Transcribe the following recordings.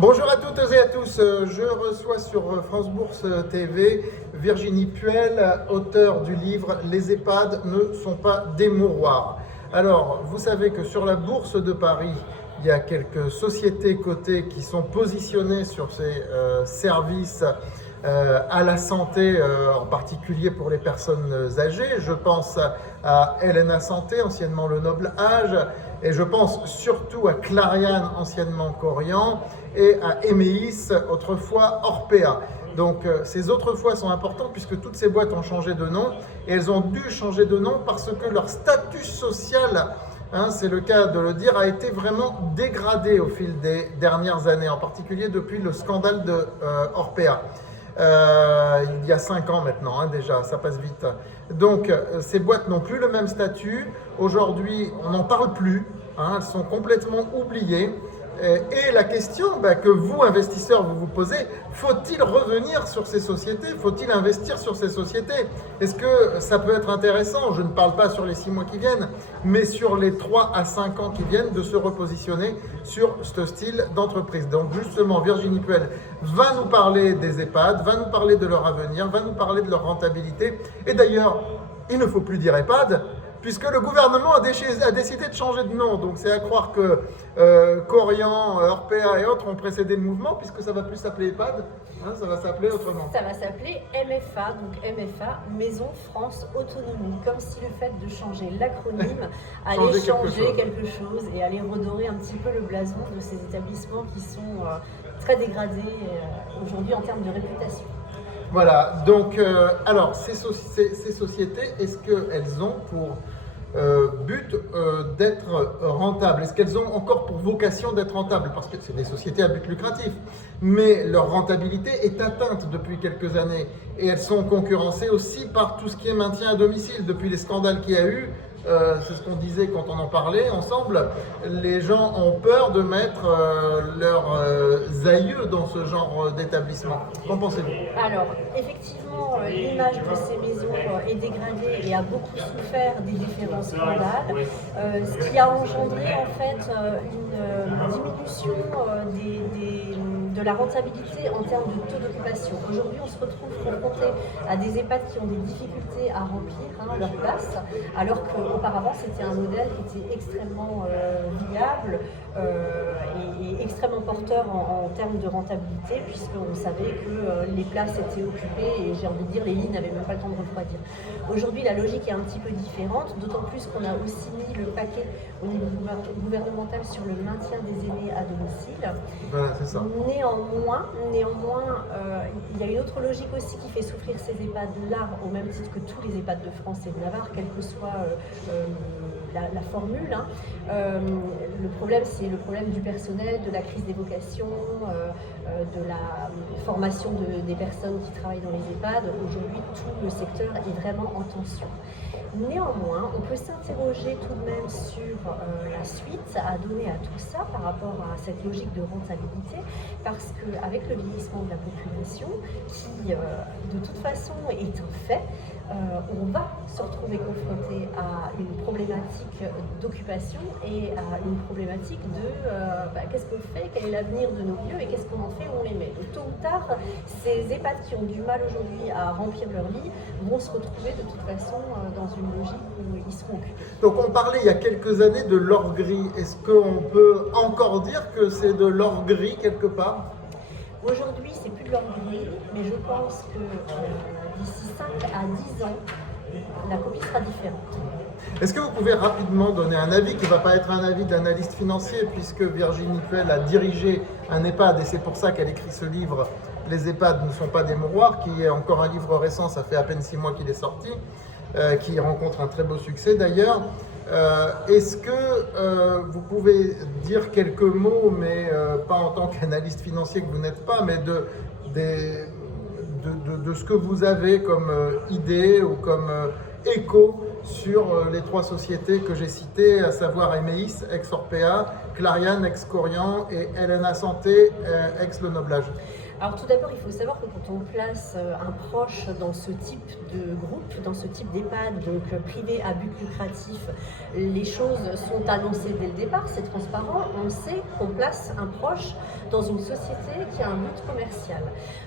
Bonjour à toutes et à tous, je reçois sur France Bourse TV Virginie Puel, auteure du livre « Les EHPAD ne sont pas des mouroirs ». Alors, vous savez que sur la Bourse de Paris, il y a quelques sociétés cotées qui sont positionnées sur ces services à la santé, en particulier pour les personnes âgées. Je pense à LNA Santé, anciennement Le Noble Âge, et je pense surtout à Clariane, anciennement Corian, et à Emeis, autrefois Orpea. Donc ces autrefois sont importants puisque toutes ces boîtes ont changé de nom, et elles ont dû changer de nom parce que leur statut social, c'est le cas de le dire, a été vraiment dégradé au fil des dernières années, en particulier depuis le scandale de Orpea. Il y a 5 ans maintenant, déjà, ça passe vite. Donc ces boîtes n'ont plus le même statut. Aujourd'hui, on n'en parle plus, elles sont complètement oubliées. Et la question que vous, investisseurs, vous vous posez, faut-il revenir sur ces sociétés? Faut-il investir sur ces sociétés? Est-ce que ça peut être intéressant, je ne parle pas sur les 6 mois qui viennent, mais sur les 3 à 5 ans qui viennent, de se repositionner sur ce style d'entreprise? Donc justement, Virginie Puel va nous parler des EHPAD, va nous parler de leur avenir, va nous parler de leur rentabilité. Et d'ailleurs, il ne faut plus dire EHPAD, puisque le gouvernement a décidé de changer de nom. Donc c'est à croire que Corian, Orpea et autres ont précédé le mouvement, puisque ça ne va plus s'appeler EHPAD, ça va s'appeler autrement. Ça va s'appeler MFA, donc MFA, Maison France Autonomie, comme si le fait de changer l'acronyme allait changer quelque chose et allait redorer un petit peu le blason de ces établissements qui sont très dégradés aujourd'hui en termes de réputation. Voilà, donc alors ces sociétés, est-ce qu'elles ont pour but d'être rentables? Est-ce qu'elles ont encore pour vocation d'être rentables? Parce que c'est des sociétés à but lucratif, mais leur rentabilité est atteinte depuis quelques années et elles sont concurrencées aussi par tout ce qui est maintien à domicile. Depuis les scandales qu'il y a eu, c'est ce qu'on disait quand on en parlait ensemble, les gens ont peur de mettre leurs aïeux dans ce genre d'établissement. Qu'en pensez-vous? Alors, effectivement, l'image de ces maisons est dégradée et a beaucoup souffert des différents scandales, ce qui a engendré en fait une diminution de la rentabilité en termes de taux d'occupation. Aujourd'hui, on se retrouve confronté à des EHPAD qui ont des difficultés à remplir leur place, alors qu'auparavant, c'était un modèle qui était extrêmement viable et extrêmement porteur en termes de rentabilité, puisqu'on savait que les places étaient occupées et j'ai envie de dire, les lits n'avaient même pas le temps de refroidir. Aujourd'hui, la logique est un petit peu différente, d'autant plus qu'on a aussi mis le paquet au niveau gouvernemental sur le maintien des aînés à domicile. Voilà, c'est ça. Néanmoins, il y a une autre logique aussi qui fait souffrir ces EHPAD-là, au même titre que tous les EHPAD de France et de Navarre, quelle que soit la formule. Le problème, c'est le problème du personnel, de la crise des vocations, de la formation des personnes qui travaillent dans les EHPAD. Aujourd'hui, tout le secteur est vraiment en tension. Néanmoins, on peut s'interroger tout de même sur la suite à donner à tout ça par rapport à cette logique de rentabilité, parce qu'avec le vieillissement de la population, qui de toute façon est un fait, on va se retrouver confronté à une problématique d'occupation et à une problématique de qu'est-ce qu'on fait, quel est l'avenir de nos lieux et qu'est-ce qu'on en fait, où on les met. Donc, tôt ou tard, ces EHPAD qui ont du mal aujourd'hui à remplir leur lit vont se retrouver de toute façon dans une logique où ils seront occupés. Donc on parlait il y a quelques années de l'or gris. Est-ce qu'on peut encore dire que c'est de l'or gris quelque part? Aujourd'hui, c'est plus de l'or gris, mais je pense que d'ici 5 à 10 ans, la copie sera différente. Est-ce que vous pouvez rapidement donner un avis qui ne va pas être un avis d'analyste financier, puisque Virginie Puel a dirigé un EHPAD et c'est pour ça qu'elle écrit ce livre, Les EHPAD ne sont pas des mouroirs, qui est encore un livre récent, ça fait à peine 6 mois qu'il est sorti, qui rencontre un très beau succès d'ailleurs. Est-ce que vous pouvez dire quelques mots, mais pas en tant qu'analyste financier que vous n'êtes pas, mais de ce que vous avez comme idée ou comme écho sur les 3 sociétés que j'ai citées, à savoir Emeis, ex-Orpea, Clariane, ex-Corian et LNA Santé, ex-Le Noble Âge? Alors tout d'abord, il faut savoir que quand on place un proche dans ce type de groupe, dans ce type d'EHPAD, donc privé à but lucratif, les choses sont annoncées dès le départ, c'est transparent. On sait qu'on place un proche dans une société qui a un but commercial.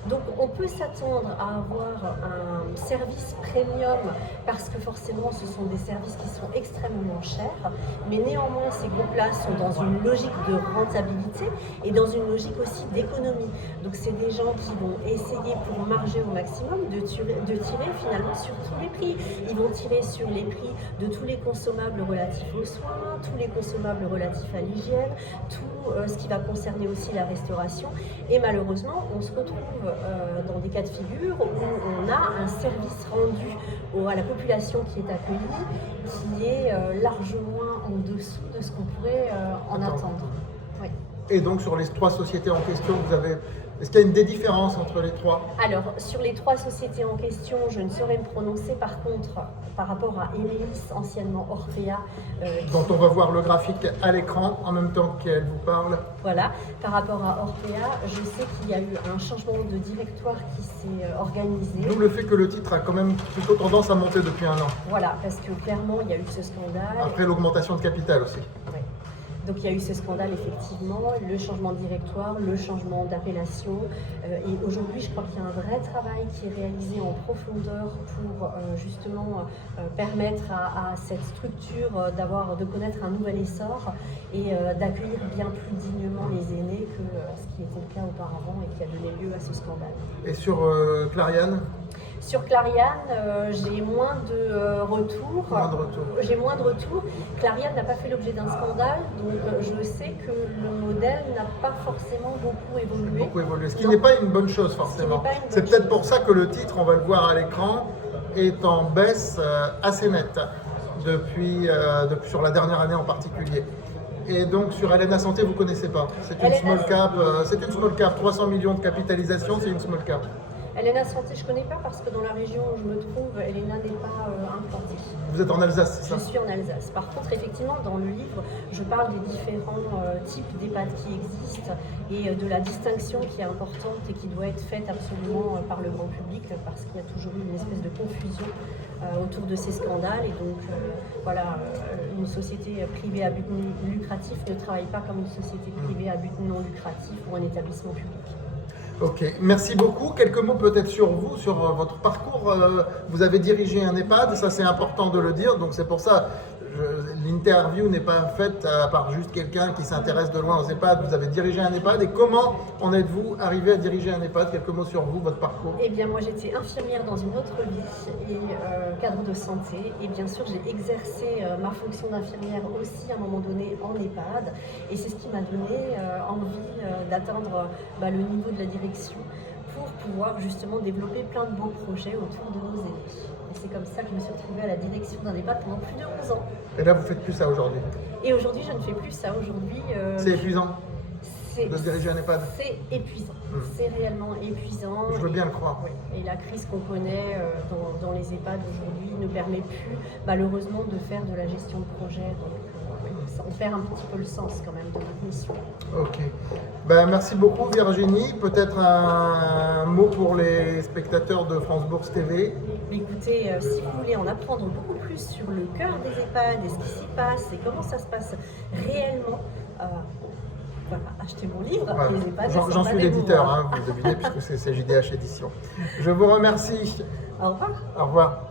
Donc on peut s'attendre à avoir un service premium parce que forcément ce sont des services qui sont extrêmement chers, mais néanmoins ces groupes-là sont dans une logique de rentabilité et dans une logique aussi d'économie. Donc c'est des gens qui vont essayer pour marger au maximum de tirer finalement sur tous les prix. Ils vont tirer sur les prix de tous les consommables relatifs aux soins, tous les consommables relatifs à l'hygiène, tout ce qui va concerner aussi la restauration. Et malheureusement, on se retrouve dans des cas de figure où on a un service rendu à la population qui est accueillie qui est largement en dessous de ce qu'on pourrait en attendre. Oui. Et donc sur les 3 sociétés en question, est-ce qu'il y a des différences entre les 3? Alors, sur les 3 sociétés en question, je ne saurais me prononcer. Par contre, par rapport à Emelis, anciennement Orpea, dont on va voir le graphique à l'écran en même temps qu'elle vous parle. Voilà, par rapport à Orpea, je sais qu'il y a eu un changement de directoire qui s'est organisé. D'où le fait que le titre a quand même plutôt tendance à monter depuis un an. Voilà, parce que clairement, il y a eu ce scandale. Après l'augmentation de capital aussi. Ouais. Donc il y a eu ce scandale effectivement, le changement de directoire, le changement d'appellation et aujourd'hui je crois qu'il y a un vrai travail qui est réalisé en profondeur pour justement permettre à cette structure de connaître un nouvel essor et d'accueillir bien plus dignement les aînés que ce qui était le cas auparavant et qui a donné lieu à ce scandale. Et sur Clariane? Sur Clariane, j'ai moins de retours. J'ai moins de retours. Clariane n'a pas fait l'objet d'un scandale, donc je sais que le modèle n'a pas forcément beaucoup évolué. Ce qui n'est pas une bonne chose forcément. C'est peut-être pour ça que le titre, on va le voir à l'écran, est en baisse assez nette depuis sur la dernière année en particulier. Et donc sur Elena Santé, vous ne connaissez pas. C'est une small cap, 300 millions de capitalisation, c'est une small cap. Elena Santé, je ne connais pas parce que dans la région où je me trouve, Elena n'est pas implantée. Vous êtes en Alsace, c'est ça? Je suis en Alsace. Par contre, effectivement, dans le livre, je parle des différents types d'EHPAD qui existent et de la distinction qui est importante et qui doit être faite absolument par le grand public parce qu'il y a toujours eu une espèce de confusion autour de ces scandales. Et donc, une société privée à but lucratif ne travaille pas comme une société privée à but non lucratif ou un établissement public. Ok, merci beaucoup. Quelques mots peut-être sur vous, sur votre parcours. Vous avez dirigé un EHPAD, ça c'est important de le dire, donc c'est pour ça l'interview n'est pas faite par juste quelqu'un qui s'intéresse de loin aux EHPAD. Vous avez dirigé un EHPAD et comment en êtes-vous arrivé à diriger un EHPAD? Quelques mots sur vous, votre parcours. Eh bien moi j'étais infirmière dans une autre vie et cadre de santé et bien sûr j'ai exercé ma fonction d'infirmière aussi à un moment donné en EHPAD et c'est ce qui m'a donné envie d'atteindre le niveau de la direction pour pouvoir justement développer plein de beaux projets autour de nos aînés. Et c'est comme ça que je me suis retrouvée à la direction d'un EHPAD pendant plus de 11 ans. Et là, vous faites plus ça aujourd'hui? Et aujourd'hui, je ne fais plus ça. Aujourd'hui, c'est épuisant de diriger un EHPAD? C'est épuisant. C'est réellement épuisant. Je veux bien le croire. Oui. Et la crise qu'on connaît dans les EHPAD aujourd'hui ne permet plus, malheureusement, de faire de la gestion de projet. Donc, on perd un petit peu le sens quand même de notre mission. Ok. Merci beaucoup Virginie. Peut-être un mot pour les spectateurs de France Bourse TV. Écoutez, si vous voulez en apprendre beaucoup plus sur le cœur des EHPAD et ce qui s'y passe et comment ça se passe réellement, achetez mon livre. J'en suis l'éditeur, vous devinez, puisque c'est JDH Édition. Je vous remercie. Au revoir. Au revoir.